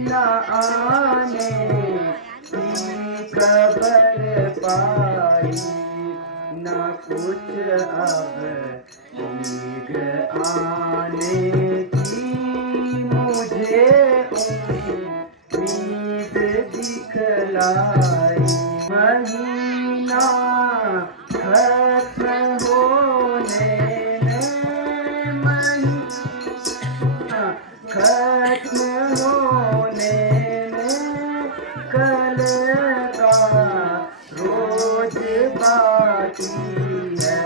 न आने की खबर पाई, न कुछ अब शीघ्र आने की मुझे उम्मीद दिखलाई। महीना खत्म होने में, महीना खत्म होने में, कल का रोज बाकी है।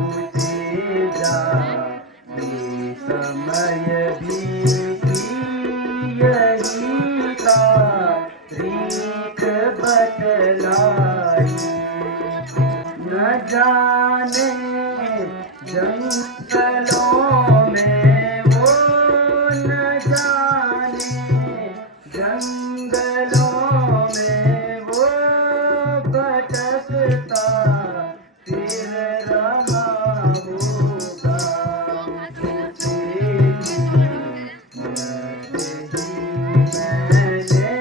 उसे जाते समय भी यही तारीख बतलाई। न जाने जंगलों में वो, न जाने जंगलों में वो भटकता फिर रहा होगा। उसे मैंने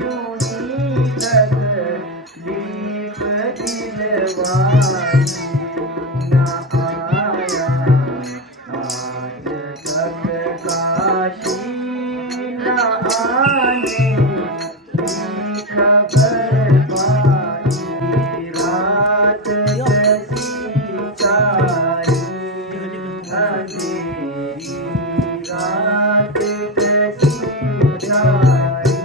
यूं ही तकलीफ दिलवाई। न आया आज तक काशी, न आने की खबर पाई। रात कैसी सारी अंधेरी, रात कैसी सारी,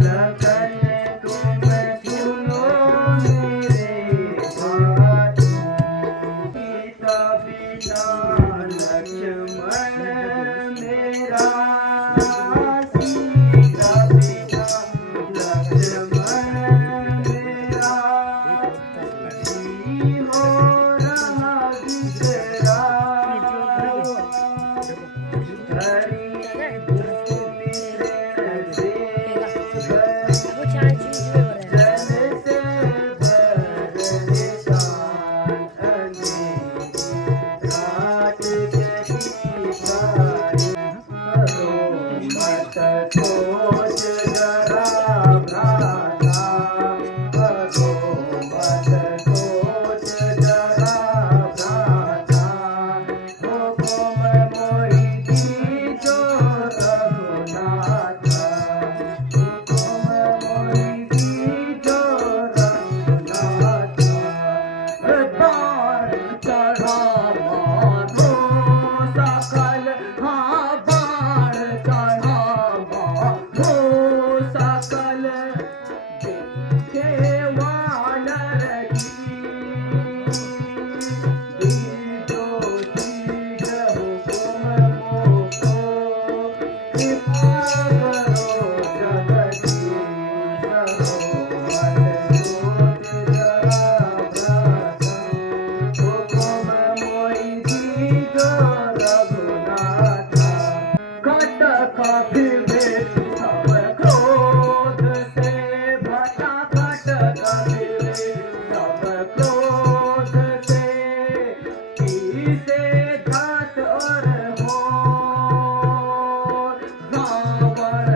लगन तुम सुनो मेरे बात। सीता बिना लक्ष्मण मेरा, सीता बिना लक्ष्मण मेरा, जी हो रहा बिसरा। हरी भूमि से जल से बरसात अंधेरी रात कैसी सारी। करो मत सोच जरा भ्राता, करो मत सोच जरा भ्राता। हुकुम मोहिनी जो रघुनाथा, हुकुम मोहिनी जो रघुनाथा। बाण चढ़ा मारो सकल, हाँ बाण चढ़ा मारो सकल। देखे वानर की जो शीघ्र हुकुम को, कृपा करो जगदीश हो मत सोच जरा भ्राता। हुकुम मोहिनी जो रघुनाथा। खट कपिले सब क्रोध से भटा, खट कपिले सब क्रोध से, पीछे घाट और मोर। रावण